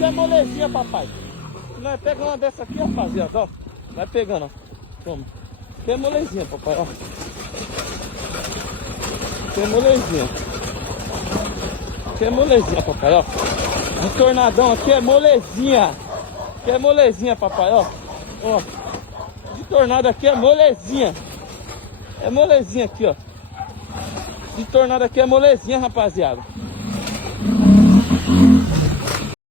aqui é molezinha, papai. Nós pega uma dessa aqui, rapaziada, ó. Vai pegando, ó. Toma. Aqui é molezinha, papai, ó. Aqui é molezinha. Aqui é molezinha, papai, ó. Um tornadão aqui é molezinha. Aqui é molezinha, papai, ó. Ó. De tornado aqui é molezinha. É molezinha aqui, ó. De tornado aqui é molezinha, rapaziada.